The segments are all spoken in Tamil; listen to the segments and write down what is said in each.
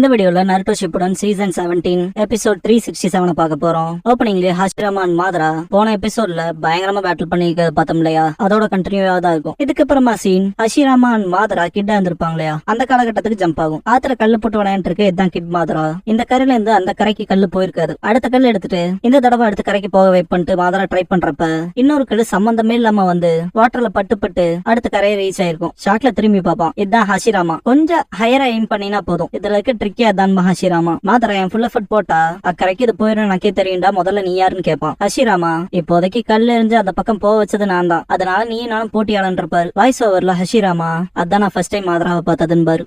இந்த வீடியோல நருட்டோ ஷிப்புடன் சீசன் 17 எபிசோட் 367 பார்க்க போறோம். ஓப்பனிங்ல ஹாஷிராமா அண்ட் மாதரா போன எபிசோட்ல பயங்கரமா பேட்டில் பண்ணிருக்கிறது பார்த்தோம் இல்லையா, அதோட கண்டினியூவா தான் இருக்கும். இதுக்கப்புறமா சீன் ஹாஷிராமா அண்ட் மாதரா கிட்டா இருந்திருப்பாங்க இல்லையா, அந்த காலகட்டத்துக்கு ஜம்ப் ஆகும். ஆத்துல கல்லு போட்டு விளையாண்டு இருக்கு, இதுதான் கிட் மாதரா. இந்த கரையில இருந்து அந்த கரைக்கு கல்லு போயிருக்காது. அடுத்த கல் எடுத்துட்டு இந்த தடவை அடுத்த கரைக்கு போக வெயிட் பண்ணிட்டு மாதரா ட்ரை பண்றப்ப இன்னொரு கல்லு சம்பந்தமே இல்லாம வந்து வாட்டர்ல பட்டு அடுத்த கரையை ரீச் ஆயிருக்கும். ஷாட்ல திரும்பி பார்ப்பான், இதுதான் ஹாஷிராமா. கொஞ்சம் ஹையரா எய்ம் பண்ணினா போதும். இதுல இருக்க ட்ரிக்கியா தான் ஹாஷிராமா. மாதரா என் ஃபுல் எஃபர்ட் போட்டா அக்கறைக்கு இது போயிடும் எனக்கே தெரியும்டா, முதல்ல நீ யாருன்னு கேட்பான். ஹாஷிராமா இப்போதைக்கு கல்ல எறிஞ்சு அந்த பக்கம் போக வச்சது நான் தான், அதனால நீ நானும் போட்டியாளன் இருப்பாரு. வாய்ஸ் ஓவர்ல ஹாஷிராமா அதான் நான் ஃபர்ஸ்ட் டைம் மாதராவை பார்த்ததுன்னு பாரு.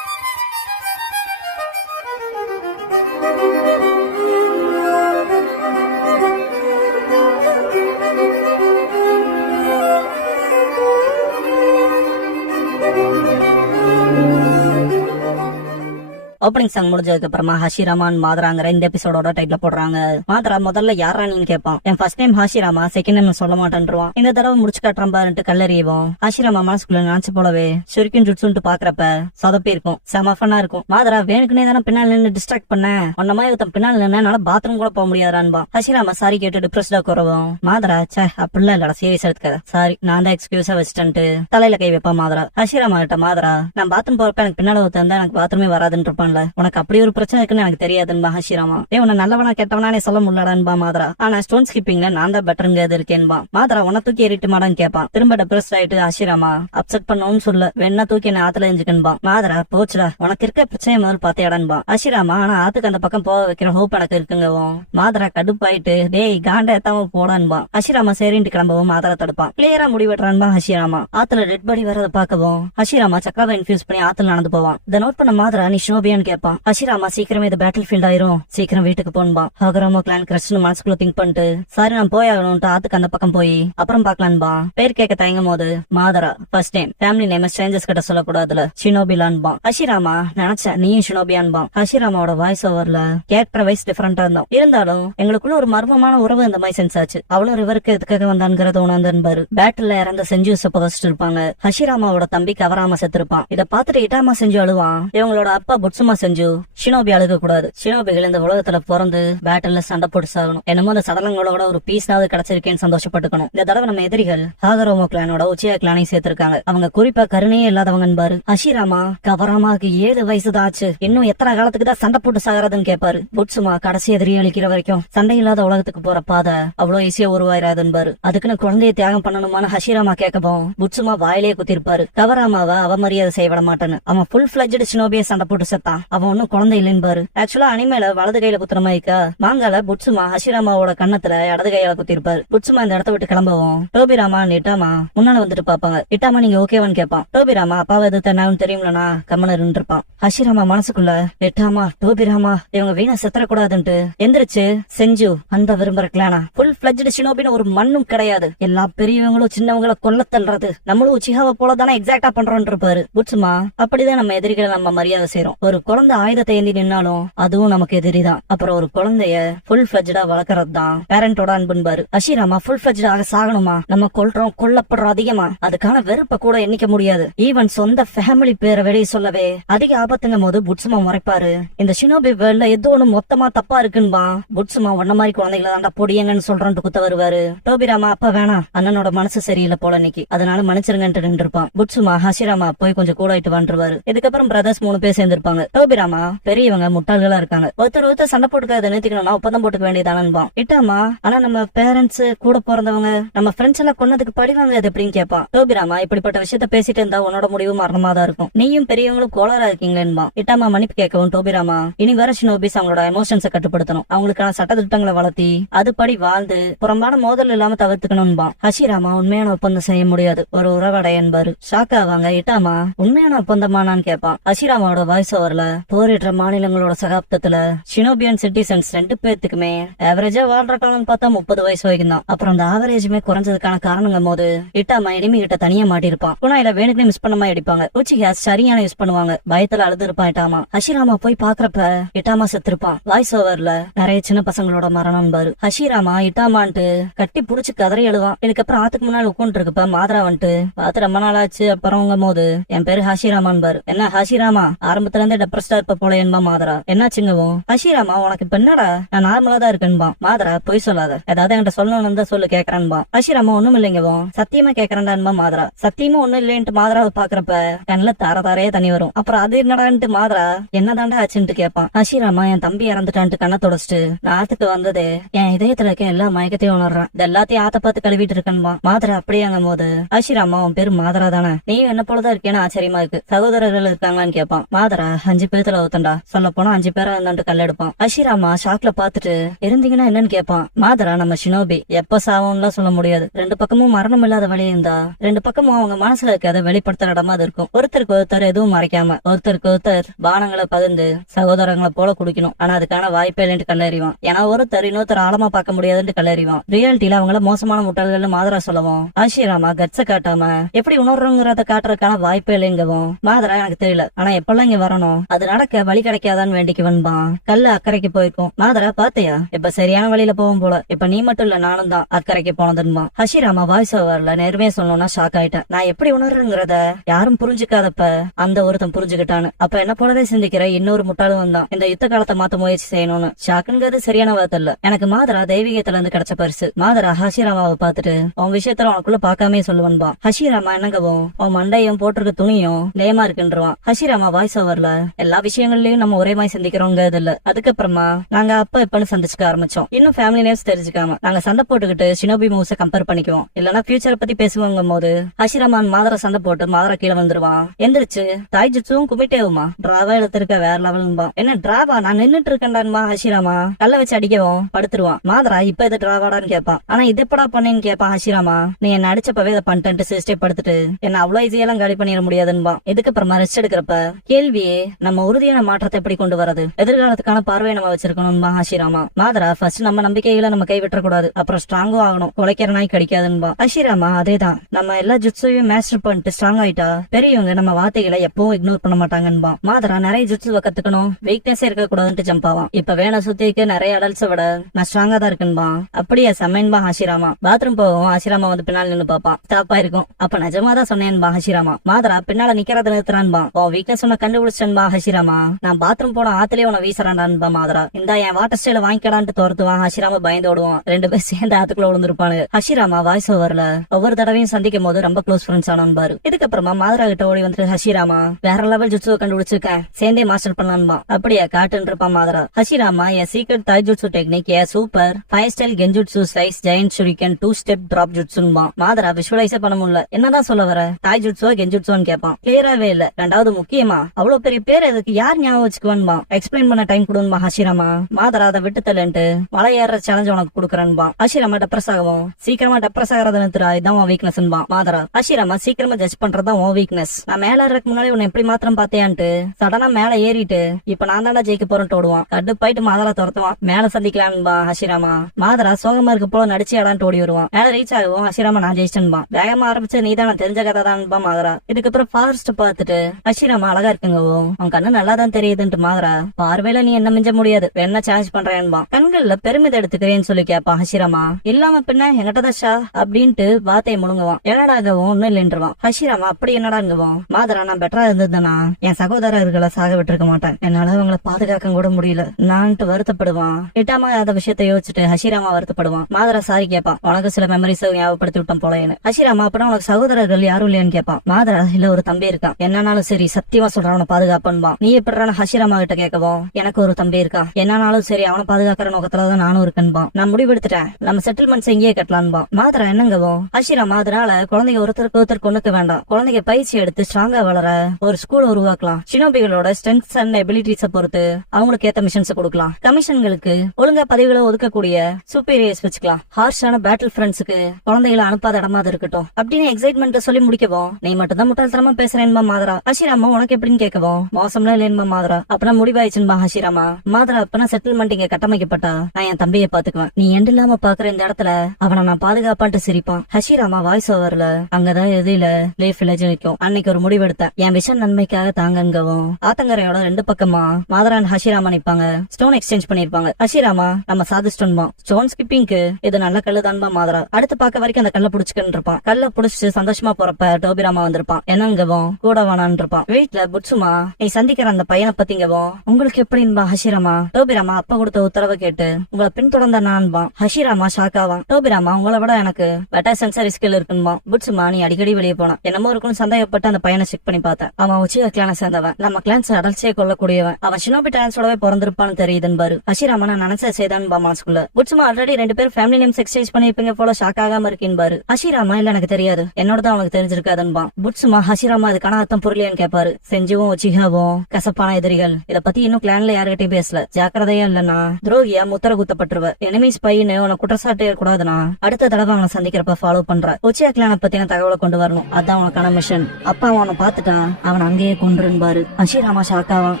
ஓப்பனிங் சாங் முடிஞ்சதுக்கு அப்புறமா ஹாஷிராமா மாதராங்கிற இந்த எபிசோடோட டைட்டில் போடுறாங்க. மாதரா முதல்ல யாரா நீன்னு கேட்பான். என் first time Hashirama, second time சொல்ல மாட்டேன்ருவான். இந்த தடவை முடிச்சு காட்டுறான் பாருன்ட்டு கல்லறியவும் ஹாஷிராமா மனசுக்குள்ள நினைச்சு போலவே ஷுரிக்கன் ஜுட்ஸுன்ட்டு பாக்குறப்ப சொதப்பி இருக்கும், செம ஃபன்னா இருக்கும். மாதரா வேணுக்குனே தானே பின்னால் நின்று டிஸ்ட்ராக்ட் பண்ண, உன்ன மாதிரி ஒருத்தன் பின்னால் நின்று என்னால பாத்ரூம் கூட போக முடியாதான்பா. ஹாஷிராமா சாரி கேட்டு டிப்ரெஸ்டா குறவும் மாதரா சே அப்படிலாம் இல்லடா, சீரியஸ் எடுத்துக்காத, சாரி நான் தான் எக்ஸ்கியூஸா வச்சுட்டு தலையில கை வைப்பா மாதரா. ஹாஷிராமா கிட்ட மாதரா நான் பாத்ரூம் போறப்ப எனக்கு பின்னால ஒருத்தன் எனக்கு பாத்ரூமே வராதுன்னு இருப்பான், உனக்கு அப்படி ஒரு பிரச்சனை இருக்குன்னு எனக்கு தெரியாதுன்பா ஹாஷிராமா. உன்னை நல்லவனா கெட்டவனானே சொல்ல முடியலடான்பா மாதரா. ஆனா ஸ்டோன் ஸ்கிப்பிங்ல நான் தான் பெட்டருங்க இருக்கேன்பா. மாதரா உன்ன தூக்கி ஏறிட்டு மாடான்னு கேட்பான். திரும்ப டிப்ரெஸ்ட் ஆயிட்டு ஹாஷிராமா அப்செட் பண்ணணும்னு சொல்ல வேணா தூக்கி என்ன ஆத்துல எஞ்சுக்கன்பா. மாதரா போச்சுடா உனக்கு இருக்க பிரச்சனை முதல் பாத்தியாடான்பா ஹாஷிராமா. ஆனா ஆத்துக்கு அந்த பக்கம் போக வைக்கிற ஹோப் எனக்கு இருக்குங்கவும் மாதரா கடுப்பாயிட்டு டேய் காண்ட எத்தாம போடான்பா. ஹாஷிராமா சரின்ட்டு கிளம்பவும் மாதரா தடுப்பான். கிளியரா முடிவெட்டுறான்பா ஹாஷிராமா. ஆத்துல டெட் பாடி வரத பாக்கவும் ஹாஷிராமா சக்காவை இன்ஃபியூஸ் பண்ணி ஆத்துல நடந்து போவான். இதை நோட் பண்ண மாதரா நீ ஷோபியான்னு கேட்பான். ஹாஷிராமா சீக்கிரமே இது பேட்டில் ஃபீல்ட் ஆயிரும், சீக்கிரம் வீட்டுக்கு போன்பா. ஹகராமோ கிளான் கிரஷ்னு மனசுக்குள்ள திங்க் பண்ணிட்டு சாரி நான் போயாகணும்ட்டு ஆத்துக்கு அந்த பக்கம் போய் அப்புறம் பாக்கலான்பா. பேர் கேட்க தயங்கும் போது Madara first time family name strangers கிட்ட சொல்லக்கூடாதுல ஷினோபிலான்பா. ஹாஷிராமா நினைச்ச நீயும் ஷினோபியான்பா. ஹாஷிராமாவோட வாய்ஸ் ஓவர்ல கேரக்டர் வைஸ் டிஃபரெண்டா இருந்தோம், இருந்தாலும் எங்களுக்குள்ள ஒரு மர்மமான உறவு இந்த மாதிரி சென்ஸ் ஆச்சு. அவளும் ரிவருக்கு எதுக்காக வந்தான்ங்கிறத உணர்ந்தன்பாரு. பேட்டில் இறந்த செஞ்சூஸ புதைச்சிட்டு இருப்பாங்க. ஹாஷிராமாவோட தம்பி கவராம செத்துருப்பான். இதை பார்த்துட்டு இட்டாமா செஞ்சு அழுவான். இவங்களோட அப்பா புட்சுமா செஞ்சு ஷினோபி அழுக கூடாது, ஷினோபிகள் இந்த உலகத்துல பிறந்து பேட்டில்ல சண்டை போட்டு சாகணும், என்னமோ அந்த சடலங்களோட ஒரு பீஸ்னாவது கிடைச்சிருக்கேன்னு சந்தோஷப்பட்டுக்கணும். இந்த தடவை நம்ம எதிரிகள் ஹாகரோமோ கிளானோட உச்சியா கிளானையும் சேர்த்திருக்காங்க. அவங்க குறிப்பா கருணையே இல்லாதவங்கன்னு பாரு. ஹாஷிராமா கவராமாக்கு 7 வயசு தான் ஆச்சு, இன்னும் எத்தனை காலத்துக்கு தான் சண்டை போட்டு சாகறதுன்னு கேட்பாரு. புட்சுமா கடைசி எதிரி அழிக்கிற வரைக்கும் சண்டை இல்லாத உலகத்துக்கு போற பாதை அவ்வளவு ஈஸியா உருவாயிராதுன்னு பாரு. அதுக்குன்னு குழந்தைய தியாகம் பண்ணணுமான்னு ஹாஷிராமா கேட்கவும் புட்சுமா வாயிலே குத்திருப்பாரு. கவராமாவை அவமரியாதை செய்யவிட மாட்டேன்னு அவன் ஃபுல் ஃபிளட்ஜ்டு ஷினோபியை சண்டை போட்டு செத்தான். அவன் ஒன்னும் குழந்தை இல்லைன்னு பாரு. ஆக்சுவலா அனிமேல வலது கையில குத்துற மாதிரிக்கா, மாங்கால புட்சுமா ஹாஷிராமாவோட கண்ணத்துல இடது கையில குத்திருப்பாரு. புட்சுமா இந்த இடத்த விட்டு கிளம்பவும் டோபிராமா இட்டாமா முன்னால வந்துட்டு பாப்பாங்க. இட்டாமா நீங்க ஓகேவான்னு கேட்பான். டோபிராமா அப்பாவை எதிர்த்து என்னன்னு தெரியும்லனா கம்மன இருப்பான். ஹாஷிராமா மனசுக்குள்ள இட்டாமா டோபிராமா இவங்க வீணா செத்தர கூடாதுன்ட்டு எந்திரிச்சு செஞ்சு அந்த விரும்புற கிளானா ஃபுல் ஃபிளட்ஜ்டு ஷினோபின்னு ஒரு மண்ணும் கிடையாது, எல்லா பெரியவங்களும் சின்னவங்களை கொல்ல தள்ளுறது நம்மளும் உச்சிகாவை போல தானே எக்ஸாக்டா பண்றோம் இருப்பாரு. புட்சுமா அப்படிதான் நம்ம எதிரிகளை நம்ம மரியாதை செய்யறோம். ஒரு குழந்தை ஆயுதத்தை ஏந்தி நின்னாலும் அதுவும் நமக்கு எதிரிதான். அப்புறம் ஒரு குழந்தைய ஃபுல் ஃபிளட்ஜ்டா வளர்க்கறது தான் பேரண்டோட அன்புன்பாரு. ஹாஷிராமா ஃபுல் ஃபிளட்ஜ்டாக சாகணுமா, நம்ம கொல்றோம் கொல்லப்படுறோம் அதிகமா, அதுக்கான வெறுப்ப கூட எண்ணிக்க முடியாது. ஈவன் சொந்த ஃபேமிலி பேரை வெளியே சொல்லவே அதிக ஆபத்துங்கும் போது புட்சுமா முறைப்பாரு. இந்த ஷினோபி வேர்ல்ட்ல ஏதோ ஒண்ணு மொத்தமா தப்பா இருக்குன்பா. புட்சுமா ஒன்ன மாதிரி குழந்தைகளை தாண்டா பொடியங்கன்னு சொல்றேன்ட்டு குத்த வருவாரு. டோபிராமா அப்ப வேணாம், அண்ணனோட மனசு சரியில்லை போல இன்னைக்கு, அதனால மன்னிச்சிருங்கன்ட்டு நின்று இருப்பான். புட்சுமா ஹாஷிராமா போய் கொஞ்சம் கூட ஆயிட்டு வந்துருவாரு. இதுக்கப்புறம் பிரதர்ஸ் 3 பேர் சேர்ந்திருப்பாங்க. டோபிராமா பெரியவங்க முட்டாள்களா இருக்காங்க, ஒருத்தர் சண்டை போட்டுக்காத நிறுத்திக்கணும்னா ஒப்பந்தம் போட்டுக்க வேண்டியதானு இட்டாமா. ஆனா நம்ம பேரண்ட்ஸ் கூட பிறந்தவங்க நம்ம ஃப்ரெண்ட்ஸ் எல்லாம் கொன்னதுக்கு படிவாங்க அது எப்படின்னு கேட்பான். டோபிராமா இப்படிப்பட்ட விஷயத்த பேசிட்டு இருந்தா உன்னோட முடிவு மரணமா தான் இருக்கும், நீயும் பெரியவங்களும் கோளாரா இருக்கீங்களேன்பா. இட்டாமா மன்னிப்பு கேட்கவும் டோபிராமா இனி வர ஷினோபிஸ் அவங்களோட எமோஷன்ஸை கட்டுப்படுத்தணும், அவங்களுக்கான சட்ட திட்டங்களை வளர்த்தி அதுபடி வாழ்ந்து புறம்பான மோதல் இல்லாம தவிர்த்துக்கணும்பா. ஹாஷிராமா உண்மையான ஒப்பந்தம் செய்ய முடியாது, ஒரு உறவடை என்பாரு. ஷாக்கா அவங்க இட்டாமா உண்மையான ஒப்பந்தமானான்னு கேட்பான். ஹாஷிராமாவோட வாய்ஸ் ஓவர்ல போரிடுற மாநிலங்களோட சகாப்தத்துல ஷினோபியன் சிட்டிசன்ஸ் 2 பேத்துக்குமே ஆவரேஜா வாழ்ற காலம் பார்த்தா 30 வயசு வரைக்கும் தான். அப்புறம் அந்த ஆவரேஜுமே குறைஞ்சதுக்கான காரணங்கும் போது இட்டாமா எனிமி கிட்ட தனியா மாட்டிருப்பான். குணாயில வேணுக்குனே மிஸ் பண்ண மாதிரி அடிப்பாங்க. உச்சிகா சரியான யூஸ் பண்ணுவாங்க. பயத்துல அழுது இருப்பான் இட்டாமா. ஹஷிராமா போய் பாக்குறப்ப இட்டாமா செத்துருப்பான். வாய்ஸ் ஓவர்ல நிறைய சின்ன பசங்களோட மரணம் பாரு. ஹஷிராமா இட்டாமான்ட்டு கட்டி புடிச்சு கதறி எழுவான். இதுக்கப்புறம் ஆத்துக்கு முன்னாடி உட்காந்து இருக்கப்ப மாதரா வந்துட்டு பார்த்து ரொம்ப நாள் ஆச்சு அப்புறம்ங்கும் போது என் பேரு ஹஷிராமான் பாரு. என்ன ஹஷிராமா ஆரம்பத்துல இருந்தே டெப்ரஸ்டா இருப்ப போல என்பா மாதரா. என்னாச்சுங்கவும் ஹஷிராமா உனக்கு இப்ப என்னடா நான் நார்மலா தான் இருக்கேன்பா. மாதரா பொய் சொல்லாத, ஏதாவது என்கிட்ட சொல்லணும்னு தான் சொல்லு கேக்குறான்பா. ஹஷிராமா ஒண்ணும் இல்லைங்கவும் சத்தியமா கேக்குறான்டான்பா மாதரா. சத்தியமா ஒண்ணும் இல்லைன்ட்டு மாதராவை பாக்குறப்ப கண்ணுல தாரையே தண்ணி வரும். அப்புறம் அது என்னடான்ட்டு மாதரா என்னதாண்டா ஆச்சுன்ட்டு கேட்பான். ஹஷிராமா என் தம்பி இறந்துட்டான்ட்டு கண்ணை தொடச்சிட்டு நான் ஆத்துக்கு வந்ததே என் இதயத்துல இருக்க எல்லா மயக்கத்தையும் உணர்றேன். இது எல்லாத்தையும் ஆத்த பார்த்து கழுவிட்டு இருக்கேன்பா. மாதரா அப்படியாங்கும் போது ஹஷிராமா உன் பேரு மாதரா தானே, நீ என்ன போலதான் இருக்கேன்னு ஆச்சரியமா இருக்கு, சகோதரர்கள் இருக்காங்களான்னு கேட்பான். மாதரா 5 பேத்துல ஒருத்தண்டா, சொல்ல போனா 5 பேரா இருந்தாண்டு கல்லெடுப்பான். ஹஷிராமா ஷாக்ல பாத்துட்டு இருந்தீங்கன்னா என்னன்னு கேட்பான். மாதரா நம்ம ஷினோபி எப்ப சாவோம்லாம் சொல்ல முடியாது. 2 பக்கமும் மரணம் இல்லாத வழி இருந்தா 2 பக்கமும் அவங்க மனசுல இருக்க அதை வெளிப்படுத்துற இடமா அது இருக்கும். ஒருத்தருக்கு ஒருத்தர் எதுவும் மறைக்காம ஒருத்தருக்கு ஒருத்தர் பானங்களை பகிர்ந்து சகோதரங்களை போல குடிக்கணும். ஆனா அதுக்கான வாய்ப்பே இல்லைன்னு கல்லறிவான். ஏன்னா ஒருத்தர் இன்னொருத்தர் ஆழமா பார்க்க முடியாதுன்னு கல்லறிவான். ரியாலிட்டியில அவங்கள மோசமான முட்டாள்கள் மாதரா சொல்லவும் ஹஷிராமா கட்ஸ காட்டாம எப்படி உணர்றோங்கிறத காட்டுறதுக்கான வாய்ப்பே இல்லைங்கவும் மாதரா எனக்கு தெரியல, ஆனா எப்பெல்லாம் இங்க வரணும் அது நடக்க வழி கிடைக்காதான்னு வேண்டிக்குவன்பான். கல்லு அக்கறைக்கு போயிருக்கும். மாதரா பாத்தியா இப்ப சரியான வழியில போவோம் போல, இப்ப நீ மட்டும் இல்ல நானும் தான் அக்கறைக்கு போனதுன்பான். ஹஷிராமா வாய்ஸ் ஓவர்ல நேர்மையா சொல்லணும்னா ஷாக் ஆயிட்டேன். நான் எப்படி உணர்றேங்கிறத யாரும் புரிஞ்சுக்காதப்ப அந்த ஒருத்தன் புரிஞ்சுக்கிட்டான்னு. அப்ப என்ன போலவே சிந்திக்கிற இன்னொரு முட்டாளும் வந்தான் இந்த யுத்த காலத்தை மாத்த முயற்சி செய்யணும்னு. ஷாக்குங்கிறது சரியான வார்த்தை இல்ல. எனக்கு மாதரா தெய்வீகத்துல இருந்து கிடைச்ச பரிசு. மாதரா ஹஷிராமாவை பாத்துட்டு உன் விஷயத்துல உனக்குள்ள பாக்காமே சொல்லுவன்பா. ஹஷிராமா என்னங்கவும் உன் மண்டையும் போட்டிருக்க துணியும் லேமா இருக்குன்றான். ஹஷிராமா வாய்ஸ் ஓவர்ல எல்லா விஷயங்கள்லயும் நம்ம ஒரே மாதிரி சந்திக்கிறோங்கிறது இல்ல. அதுக்கப்புறமா நாங்க அப்ப இப்பன்னு சந்திச்சுக்க ஆரம்பிச்சோம். இன்னும் ஃபேமிலி நேம்ஸ் தெரிஞ்சுக்காம நாங்க சண்டை போட்டுக்கிட்டு ஷினோபி மூவ்ஸ கம்பேர் பண்ணிக்குவோம். இல்லன்னா ஃபியூச்சரை பத்தி பேசுவோங்கும் போது ஹஷிராமான் மாதரா சண்டை போட்டு மாதரா கீழே வந்துருவான். எந்திரிச்சு தாய்ஜுட்சுவும் குமிட்டேவுமா டிராவா எடுத்திருக்க வேற லெவல்பா. என்ன டிராவா நான் நின்னுட்டு இருக்கேன்டான்பா. ஹஷிராமா கல்ல வச்சு அடிக்கவும் படுத்துருவான். மாதரா இப்ப இது டிராவாடான்னு கேட்பான். ஆனா இது எப்படா பண்ணேன்னு கேட்பான் ஹஷிராமா. நீ என்ன அடிச்சப்பவே இதை பண்ணிட்டு சிஸ்டே படுத்துட்டு என்ன அவ்வளவு ஈஸியெல்லாம் காலி பண்ணிட முடியாதுன்பா. இதுக்கப்புறமா ரெஸ்ட் எடுக்கிறப்ப கேள்வியே நம்ம உறுதியான மாற்றத்தை எப்படி கொண்டு வரது, எதிர்காலத்துக்கான பார்வையை நம்ம வச்சிருக்கணும்பா ஹஷிராமா. மாதரா ஃபர்ஸ்ட் நம்ம நம்பிக்கைகளை நம்ம கைவிட்ட கூடாது, அப்புறம் ஸ்ட்ராங்கும் ஆகணும், குலைக்கிற நாய் கடிக்காதுன்பா. ஹஷிராமா அதேதான், நம்ம எல்லா ஜுட்ஸையும் மாஸ்டர் பண்ணிட்டு ஸ்ட்ராங் ஆயிட்டா பெரியவங்க நம்ம வார்த்தைகளை எப்பவும் இக்னோர் பண்ண மாட்டாங்கன்பா. மாதரா நிறைய ஜுட்ஸுவை கத்துக்கணும், வீக்னஸ் இருக்க கூடாதுன்னு ஜம்ப் ஆவான். இப்ப வேணா சுத்திக்கு நிறைய அடல்ட்ஸை விட நான் ஸ்ட்ராங்கா தான் இருக்குன்பா. அப்படியே சமையன்பா ஹஷிராமா. பாத்ரூம் போகும் ஹஷிராமா வந்து பின்னால நின்னு பாப்பான். ஸ்டாப்பா இருக்கும். அப்ப நிஜமாதான் சொன்னேன்பா ஹஷிராமா. மாதரா பின்னால நிக்கிறத நிறுத்துறான்பா. உன் வீக்னஸ் உன்ன கண்டுபிடிச்சன்பா ஹஷிராமா. நான் பாத்ரூம் போன ஆத்திலே உன வீசுறான்டான்பா. மாதரா இந்த என் வாட்டர் ஸ்டைல வாங்கிக்கலான்ட்டு துரத்துவான். ஹஷிராமா பயந்து ஓடுவான். 2 பேர் சேர்ந்து ஆத்துக்குள்ள விழுந்திருப்பானு. ஹஷிராமா வாய்ஸ் ஓவர்ல ஒவ்வொரு தடவையும் சந்திக்கும் போது ரொம்ப க்ளோஸ் ஃப்ரெண்ட்ஸ் ஆனான்பாரு. இதுக்கப்புறமா மாதரா கிட்ட ஓடி வந்துட்டு ஹஷிராமா வேற லெவல் ஜுட்சுவை கண்டுபிடிச்சிருக்கேன், சேர்ந்தே மாஸ்டர் பண்ணலான்பா. அப்படியே காட்டுன்னு இருப்பான் மாதரா. ஹஷிராமா என் சீக்ரெட் தாய்ஜுட்சு டெக்னிக் ஏ super 5 style kenjutsu slice giant shuriken 2 step drop ஜுட்சுன்பா. மாதரா விஷுவலைஸ் பண்ண முடியல. என்னதான் சொல்ல வர, தாய்ஜுட்சுவா கென்ஜுட்சுன்னு கேட்பான். கிளியராவே இல்ல. ரெண்டாவது முக்கியமா அவ்வளவு பெரிய பேர் எதுக்கு, யார் ஞாபகம் வச்சுக்குவான்பா. எக்ஸ்பிளைன் பண்ண டைம் கொடுன்பா ஹஷிராமா. மாதரா அதை விட்டு தள்ளன்ட்டு மலை ஏற சேலஞ்ச் உனக்கு கொடுக்குறேன்பா. ஹஷிராமா டெப்ரஸ் ஆகவும் சீக்கிரமா டெப்ரஸ் ஆகிறத நிறுத்துறா, இதான் உன் வீக்னஸ்ன்பா. மாதரா ஹஷிராமா சீக்கிரமா ஜட்ஜ் பண்றதா உன் வீக்னஸ். நான் மேல ஏறதுக்கு முன்னாடி உன்னை எப்படி மாத்திரம் பாத்தியான்ட்டு சடனா மேல ஏறிட்டு இப்ப நான் தாண்டா ஜெயிக்க போறேன்ட்டு ஓடுவான். கட்டு போயிட்டு மாதரா துரத்துவான். மேல சந்திக்கலான்பா ஹஷிராமா. மாதரா சோகமா இருக்க போல நடிச்சு அடான்ட்டு ஓடி வருவான். மேல ரீச் ஆகும் ஹஷிராமா நான் ஜெயிச்சன்பா. வேகமா ஆரம்பிச்ச நீ தான் தெரிஞ்ச கதை தான்பா மாதரா. இதுக்கப்புறம் ஃபாரஸ்ட் பார்த்துட்டு ஹஷிராமா அழகா இருக்குங்கவும் உன் கண்ணு நல்லா தான் தெரியுதுன்ட்டு மாதரா பார்வையில நீ என்ன மிஞ்ச முடியாது, வேணா சேலஞ்ச் பண்றேன்பா. கண்கள்ல பெருமித எடுத்துக்கிறேன்னு சொல்லி கேப்பா ஹஷிராமா. இல்லாம பின்ன எங்கிட்டதான் ஷா அப்படின்ட்டு வார்த்தையை முழுங்குவான். என்னடாகவும் ஒன்னும் இல்லைன்றுவான். ஹஷிராமா அப்படி என்னடாங்குவோம். மாதரா நான் பெட்டரா இருந்ததுன்னா என் சகோதரர்களை சாக விட்டுருக்க மாட்டேன், என்னால அவங்களை பாதுகாக்க கூட முடியல நான்ட்டு வருத்தப்படுவான். இட்டாமா அந்த விஷயத்தை யோசிச்சுட்டு ஹஷிராமா வருத்தப்படுவான். மாதரா சாரி கேட்பான். உனக்கு சில மெமரிஸ் ஞாபகப்படுத்தி விட்டோம் போலேன்னு. ஹஷிராமா அப்புறம் உனக்கு சகோதரர்கள் யாரும் இல்லையான்னு கேட்பான். மாதரா இல்ல ஒரு தம்பி இருக்கான், என்னன்னாலும் சரி சத்தியமா சொல்றான் அவனை பாதுகாப்பன்பான். நீ எப்படிறான ஹஷிராமா கிட்ட கேட்கவும் எனக்கு ஒரு தம்பி இருக்கான், என்னன்னாலும் சரி அவனை பாதுகாக்கிற நோக்கத்துலதான் நானும் இருக்கேன்பா. நான் முடிவெடுத்துட்டேன், நம்ம செட்டில்மெண்ட்ஸ் எங்கேயே கட்டலான்பா. மாதரா என்னங்கவும் ஹஷிராமா அதனால குழந்தைங்க ஒருத்தருக்கு ஒருத்தர் கொண்டுக்க வேண்டாம், குழந்தைங்க பயிற்சி எடுத்து ஸ்ட்ராங்கா வளர ஒரு ஸ்கூல் உருவாக்கலாம். ஷினோபிகளோட ஸ்ட்ரென்த்ஸ் அண்ட் எபிலிட்டிஸ பொறுத்து அவங்களுக்கு ஏத்த மிஷன்ஸ் கொடுக்கலாம். கமிஷன்களுக்கு ஒழுங்கா பதவிகளை ஒதுக்கக்கூடிய சூப்பீரியர்ஸ் வச்சுக்கலாம். ஹார்ஷான பேட்டில் ஃப்ரெண்ட்ஸுக்கு குழந்தைகளை அனுப்பாத இடமா இருக்கட்டும் அப்படின்னு எக்ஸைட்மெண்ட் சொல்லி முடிக்கவும் நீ மட்டும் தான் முட்டாள்தனமா பேசுறேன்பா மாதரா. ஹஷிராமா உனக்கு எப்படின்னு கேட்கவும் மாசம்லாம் இல்லையமா மாதரா. அப்பனா முடிவாயிடுச்சுமா ஹஷிராமா. மாதரா அப்பனா செட்டில்மெண்ட் இங்க கட்டமைக்கப்பட்டா நான் என் தம்பியை பாத்துக்குவேன். நீ எண்டு இல்லாம பாக்குற இந்த இடத்துல அவனை நான் பாதுகாப்பான்ட்டு சிரிப்பான். ஹஷிராமா வாய்ஸ் ஓவர்ல அங்கதான் எதிரில லேஃப் வில்லேஜ் நிக்கும். அன்னைக்கு ஒரு முடிவெடுத்தேன், என் விஷன் நன்மைக்காக தாங்கங்கவும். ஆத்தங்கரையோட 2 பக்கமா மாதரா அண்ட் ஹஷிராமா நிப்பாங்க. ஸ்டோன் எக்ஸ்சேஞ்ச் பண்ணிருப்பாங்க. ஹஷிராமா நம்ம சாதிச்சிட்டோம்பா. ஸ்டோன் ஸ்கிப்பிங்க்கு இது நல்ல கல்லு தான்பா மாதரா. அடுத்து பாக்க வரைக்கும் அந்த கல்ல புடிச்சுக்கிட்டு இருப்பான். கல்ல புடிச்சு சந்தோஷமா போறப்ப டோபிராமா வந்திருப்பான். என்னங்கவும் கூட வேணான் இருப்பான். வீட்டுல புட்சுமா நீ சந்திக்கிற அந்த பையனை பத்திங்கவும் உங்களுக்கு எப்படின்பா ஹஷிராமா. டோபிராமா அப்ப கொடுத்த உத்தரவை கேட்டு உங்களை பின்தொடர்ந்த நான்பா. ஹஷிராமா ஷாக்காவான். டோபிராமா உங்களை விட எனக்கு பெட்டர் சென்சரி ஸ்கில் இருக்குன்பா. புட்சுமா நீ அடிக்கடி வெளியே போனா என்னமோ இருக்குன்னு சந்தேகப்பட்டு அந்த பையனை செக் பண்ணி பார்த்தேன். அவன் உச்சிக கிளான சேர்ந்தவன். நம்ம கிளான்ஸ் அடல்ச்சே கொள்ளக்கூடியவன். அவன் ஷினோபி டான்ஸோடவே பிறந்திருப்பான்னு தெரியுதுன்னு பாரு. ஹஷிராமா நான் நினைச்ச செய்தான்பா மனசுக்குள்ள. புட்சுமா ஆல்ரெடி 2 பேரும் ஃபேமிலி நேம்ஸ் எக்ஸ்சேஞ்ச் பண்ணிருப்பீங்க போல ஷாக் ஆகாம இருக்கேன் பாரு. ஹஷிராமா இல்ல எனக்கு தெரியாது, என்னோட தான் அவனுக்கு தெரிஞ்சிருக்காதுன்பா. புட்சுமா ஹஷிராமா இதுக்கான அர்த்தம் புரியலையான்னு கேட்பாரு. செஞ்சுவும் உச்சிகாவும் கசப்பான எதிரிகள். இத பத்தி இன்னும் கிளான்ல யார்கிட்டயும் பேசல. ஜாக்கிரதையா இல்லன்னா துரோகியா முத்திர குத்தப்பட்டுருவ. எனிமீஸ் பையனு உனக்கு குற்றச்சாட்டு ஏற்கூடாதுன்னா அடுத்த தடவை அவனை சந்திக்கிறப்ப ஃபாலோ பண்ற. உச்சியா கிளான பத்தின தகவலை கொண்டு வரணும், அதான் உனக்கான மிஷன். அப்பா அவனை பாத்துட்டான், அவன் அங்கேயே கொன்றுன்பாரு. ஹஷிராமா ஷாக்காவான்.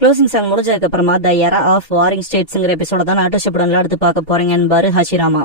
க்ளோசிங் சாங் முடிஞ்சதுக்கு அப்புறமா த எரா ஆஃப் வாரிங் ஸ்டேட்ஸ்ங்கிற எபிசோட தான் நாட்டு ஷிப்புடன் எடுத்து பார்க்க போறீங்கன்னு பாரு ஹஷிராமா.